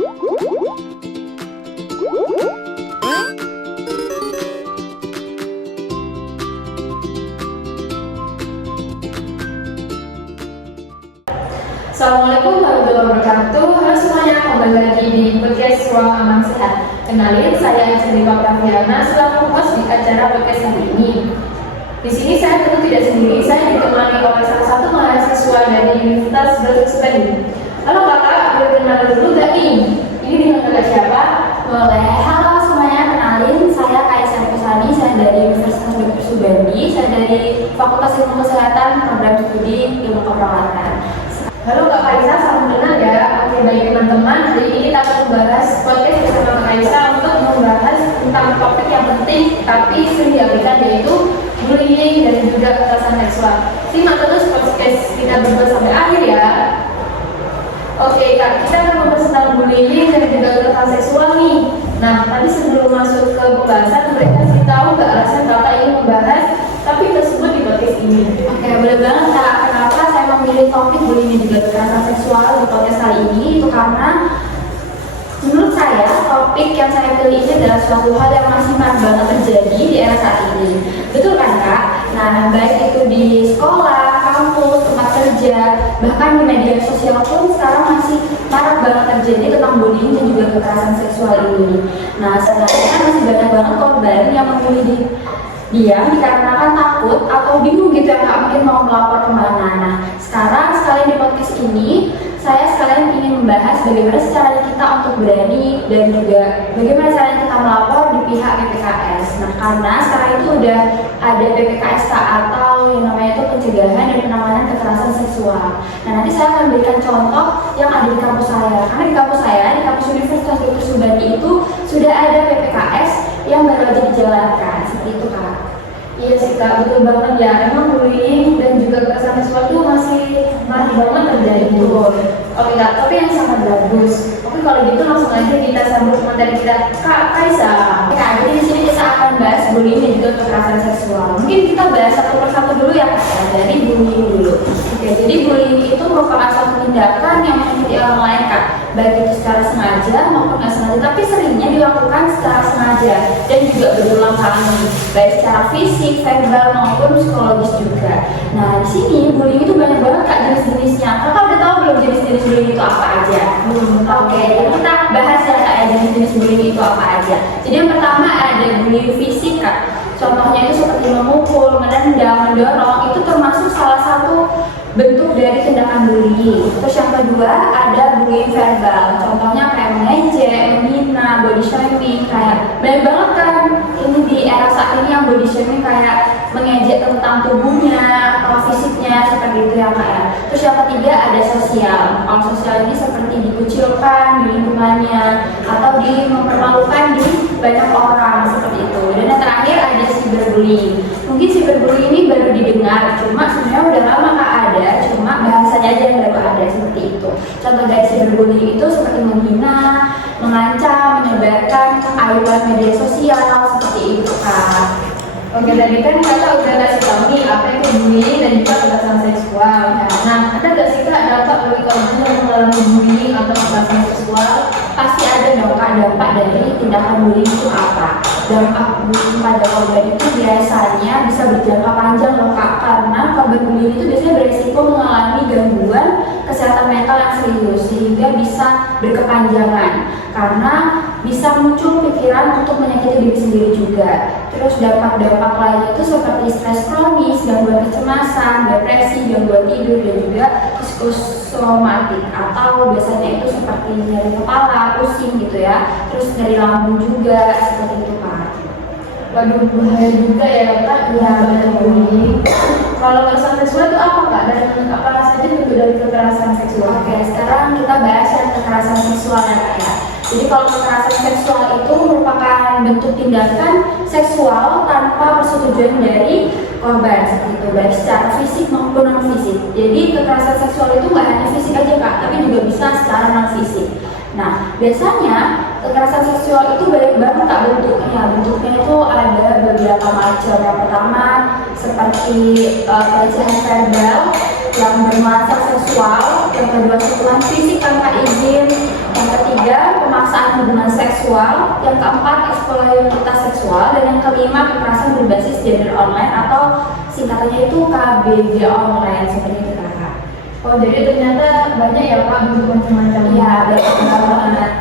Assalamualaikum warahmatullahi wabarakatuh. Halo semuanya, kembali lagi di podcast Ruang Aman Sehat. Kenalin, saya Cendekia Praviana selaku host di acara podcast hari ini. Di sini saya tentu tidak sendiri, saya ditemani oleh salah satu mahasiswa dari Universitas Gajah Mada. Halo kakak, boleh kenal dulu gak nih? Ini dengan kakak siapa? Boleh. Halo semuanya, kenalin saya Kaisar Pusani, saya dari Universitas Gajah Mada, saya dari Fakultas Ilmu Kesehatan, Program Studi Ilmu Keperawatan. Halo Kak Kaisa, salam kenal ya. Oke baik teman-teman, hari ini kita akan membahas podcast bersama Kak Kaisa untuk membahas tentang topik yang penting tapi sering diabaikan, yaitu bullying dan juga kekerasan seksual. Simak terus podcast kita berdua sampai akhir ya. Oke Kak, kita akan membahas tentang bullying dan juga kekerasan seksual nih. Nah, tadi sebelum masuk ke pembahasan, boleh kasih tahu Kak alasan Kakak ingin membahas topik tersebut di podcast ini? Oke, boleh banget Kak. Kenapa saya memilih topik bullying dan juga kekerasan seksual di podcast kali ini? Itu karena menurut saya topik yang saya pilih ini adalah suatu hal yang masih marak banget terjadi di era saat ini. Betul kan Kak? Nah, baik itu di sekolah, kampus, tempat kerja, bahkan di media sosial pun sekarang masih marak banget terjadi tentang bullying dan juga kekerasan seksual ini. Nah, sebenarnya masih banyak banget korban yang memilih diam dikarenakan takut atau bingung gitu ya, nggak mungkin mau melapor kemana. Nah, sekarang sekalian di podcast ini saya sekalian ingin membahas bagaimana caranya kita untuk berani dan juga bagaimana caranya kita melapor di pihak PPKS. Nah, karena sekarang itu udah ada PPKSK atau yang namanya itu pencegahan dan penanganan kekerasan seksual. Nah, nanti saya akan berikan contoh yang ada di kampus saya. Karena di kampus saya, di kampus Universitas Gajah Mada itu sudah ada PPKS yang baru aja dijalankan. Seperti itu Kak. Iya sih Kak, betul banget ya. Emang bullying dan juga kekerasan seksual itu masih marak banget terjadi tuh. Oke Kak, tapi yang sangat bagus. Oke kalau gitu langsung aja kita sambut materi kita Kak Kaisa. Nah, jadi di sini kita akan bahas bullying dan juga kekerasan seksual. Mungkin kita bahas satu persatu dulu ya Kak, dari bullying dulu. Oke, jadi bullying itu merupakan suatu tindakan yang menyakiti orang lain Kak, baik itu secara sengaja maupun nggak sengaja, tapi seringnya dilakukan secara sengaja dan juga berulang kali, baik secara fisik, verbal maupun psikologis juga. Nah, di sini bullying itu banyak banget Kak jenis-jenisnya. Kakak udah tahu belum jenis-jenis bullying itu apa aja? Oke, kita bahas ya Kak, jenis-jenis bullying itu apa aja. Jadi yang pertama ada bullying fisik Kak. Contohnya itu seperti memukul, menendang, mendorong, itu termasuk salah satu bentuk dari tindakan bullying. Terus yang kedua ada bullying verbal. Contohnya kayak mengejek, menghina, body shaming, kayak banyak banget kan ini di era saat ini yang body shaming kayak mengejek tentang tubuhnya atau fisiknya seperti itu ya Kak ya. Terus yang ketiga ada sosial. Kalau sosial ini seperti dikucilkan di lingkungannya atau mempermalukan di banyak orang seperti itu. Dan yang terakhir ada cyberbullying. Mungkin cyberbullying ini baru didengar, cuma sebenarnya udah lama Kak ada, cuma bahasanya aja yang baru ada seperti itu. Contoh dari cyberbullying itu seperti menghina, mengancam, menyebarkan aib media sosial seperti itu Kak. Oke, tadi kan kakak udah kasih tahu nih apa itu bullying dan juga kekerasan seksual. Nah, ada nggak sih Kak dampak bagi korban yang mengalami bullying atau kekerasan seksual? Pasti ada dong Kak dampak dari tindakan bullying itu apa. Dampak bullying pada korban itu biasanya bisa berjangka panjang loh Kak, karena korban bullying itu biasanya beresiko mengalami gangguan kesehatan mental yang serius sehingga bisa berkepanjangan karena bisa muncul pikiran untuk menyakiti diri sendiri juga. Terus dampak-dampak lain itu seperti stres kronis, gangguan kecemasan, depresi, gangguan tidur, dan juga psikosomatik atau biasanya itu seperti nyeri kepala, pusing gitu ya. Terus nyeri lambung juga seperti itu Pak. Waduh, bahaya juga ya Kak, Iya, betul. bullying. Kalau kekerasan seksual itu apa Kak? Dan apa saja bentuk dari kekerasan seksual? Oke, sekarang kita bahas yang kekerasan seksual ya Kak ya. Jadi kalau kekerasan seksual itu merupakan bentuk tindakan seksual tanpa persetujuan dari korban seperti itu, baik secara fisik maupun non fisik. Jadi kekerasan seksual itu nggak hanya fisik aja Kak, tapi juga bisa secara non fisik. Nah, biasanya kekerasan seksual itu banyak banget Kak bentuknya. Bentuknya itu ada beberapa macam. Yang pertama seperti pelecehan verbal yang bernuansa seksual. Yang kedua sentuhan fisik tanpa izin. Yang yang ketiga, pemaksaan hubungan seksual. Yang keempat, eksploitasi seksual. Dan yang kelima, kekerasan berbasis gender online atau singkatannya itu KBG online, seperti itu Kakak. Oh, jadi ternyata banyak ya Kak, bentuk macam-macam. Iya, banget.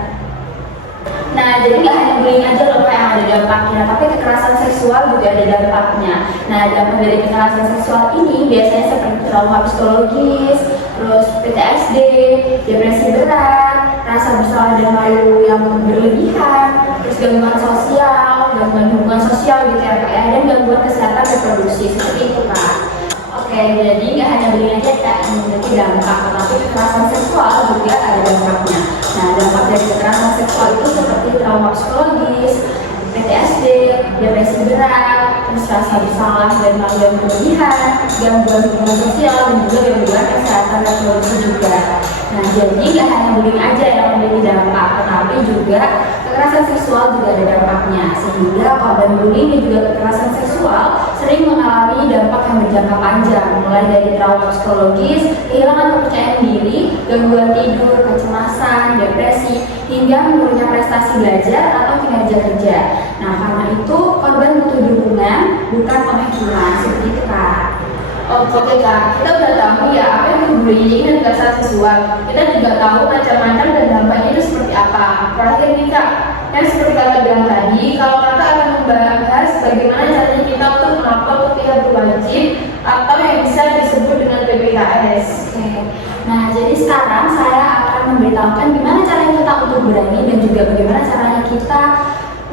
Nah, jadi nggak hanya bullying aja loh Kak yang ada dampaknya, tapi kekerasan seksual juga ada dampaknya. Nah, dampak dari kekerasan seksual ini biasanya seperti trauma psikologis, terus PTSD, depresi berat, rasa bersalah dan malu yang berlebihan, terus gangguan sosial, gangguan hubungan sosial gitu ya Kak ya, dan gangguan kesehatan reproduksi, seperti itu Kak. Oke, jadi nggak hanya bullying aja Kak yang memiliki dampak, tetapi kekerasan seksual juga ada dampaknya. Nah, dampak dari kekerasan seksual itu seperti trauma psikologis, PTSD, depresi berat, terus rasa bersalah dan malu yang berlebihan, gangguan hubungan sosial, dan juga gangguan kesehatan reproduksi juga. Nah, jadi nggak hanya bullying aja yang memiliki dampak, tetapi juga kekerasan seksual juga ada dampaknya, sehingga korban bullying dan juga kekerasan seksual sering mengalami dampak yang berjangka panjang, mulai dari trauma psikologis, kehilangan kepercayaan diri, gangguan tidur, kecemasan, depresi, hingga menurunnya prestasi belajar atau kinerja kerja. Nah, karena itu korban butuh dukungan, bukan penghakiman, seperti itu Kak. Oh, oke Kak, kita udah tahu ya apa itu bullying dan kekerasan seksual. Kita juga tahu macam-macam dan dampaknya itu seperti apa. Terakhir nih Kak, yang seperti Kakak bilang tadi, kalau Kakak akan membahas bagaimana caranya kita untuk melapor ke pihak berwajib atau yang bisa disebut dengan PPKS. Oke. Nah, jadi sekarang saya akan memberitahukan gimana caranya kita untuk berani dan juga bagaimana caranya kita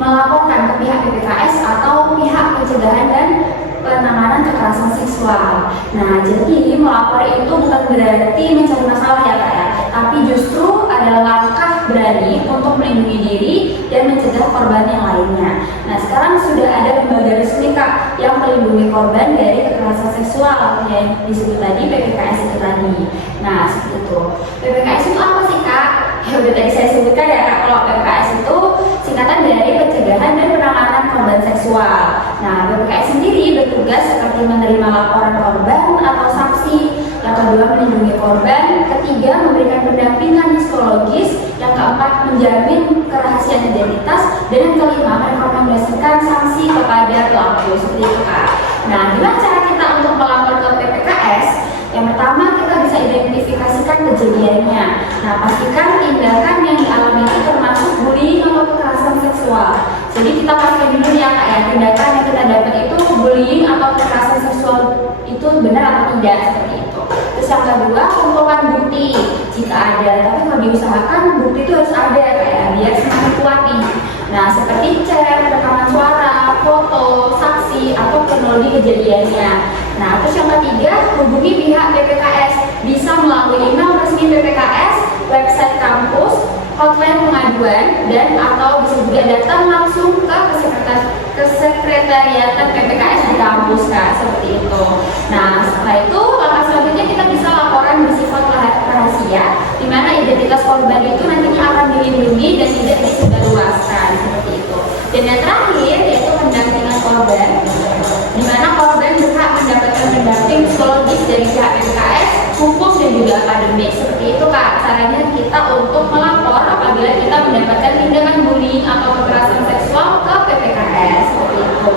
melaporkan ke pihak PPKS atau pihak pencegahan dan penanganan kekerasan seksual. Nah, jadi melapor itu bukan berarti mencari masalah ya Kak ya, tapi justru adalah langkah berani untuk melindungi diri dan mencegah korban yang lainnya. Nah, sekarang sudah ada lembaga resmi Kak yang melindungi korban dari kekerasan seksual yang disebut tadi PPKS itu tadi. Nah, seperti itu. PPKS itu apa sih Kak? Ya udah tadi saya sebutkan ya Kak, kalau PPKS itu singkatan dari pencegahan dan penanganan korban seksual. Nah, PPKS sendiri bertugas seperti menerima laporan korban atau saksi, yang kedua melindungi korban, ketiga memberikan pendampingan psikologis, yang keempat menjamin kerahasiaan identitas, dan yang kelima merekomendasikan sanksi kepada pelaku, seperti itu Kak. Nah, gimana cara kita untuk melapor ke PPKS? Yang pertama, kita bisa identifikasikan kejadiannya. Nah, pastikan tindakan yang dialami itu termasuk bullying atau kekerasan seksual. Jadi kita pastikan dulu ya Kak ya, tindakan yang kita dapat itu bullying atau kekerasan seksual itu benar atau tidak, seperti itu. Terus yang kedua, kumpulkan bukti jika ada, tapi kalau diusahakan bukti itu harus ada Kak ya, biar semakin kuat nih. Nah, seperti chat, rekaman suara, foto, saksi, atau kronologi kejadiannya. Nah, terus yang ketiga, hubungi pihak PPKS, bisa melalui email resmi PPKS, website kampus, hotline pengaduan, dan atau bisa juga datang langsung ke kesekretariatan PPKS di kampus Kak, seperti itu. Nah, setelah itu langkah selanjutnya kita bisa laporan bersifat rahasia, di mana identitas korban itu nantinya akan dilindungi dan tidak disebarluaskan, seperti itu. Dan yang terakhir yaitu pendampingan korban, di mana korban berhak mendapatkan pendamping psikologis dari pihak PPKS, hukum dan juga akademik, seperti itu Kak. Caranya kita untuk melapor apabila kita mendapatkan tindakan bullying atau kekerasan seksual ke PPKS, seperti itu.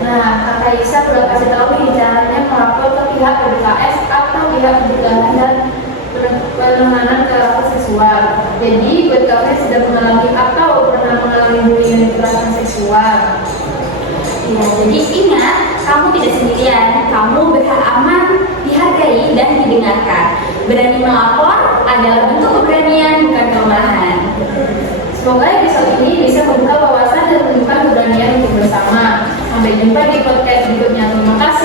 Nah, Kakak Isa udah kasih tahu nih caranya melapor ke pihak PPKS atau pihak pencegahan dan penanganan kekerasan seksual. Jadi, buat Kakak yang sudah mengalami atau pernah mengalami bullying dan kekerasan seksual, Ya, jadi ingat, kamu tidak sendirian, kamu berhak aman, dihargai, dan didengarkan. Berani melapor adalah bentuk keberanian, bukan kelemahan. semoga episode ini bisa membuka wawasan dan menunjukkan keberanian untuk bersama. Sampai jumpa di podcast berikutnya. Terima kasih.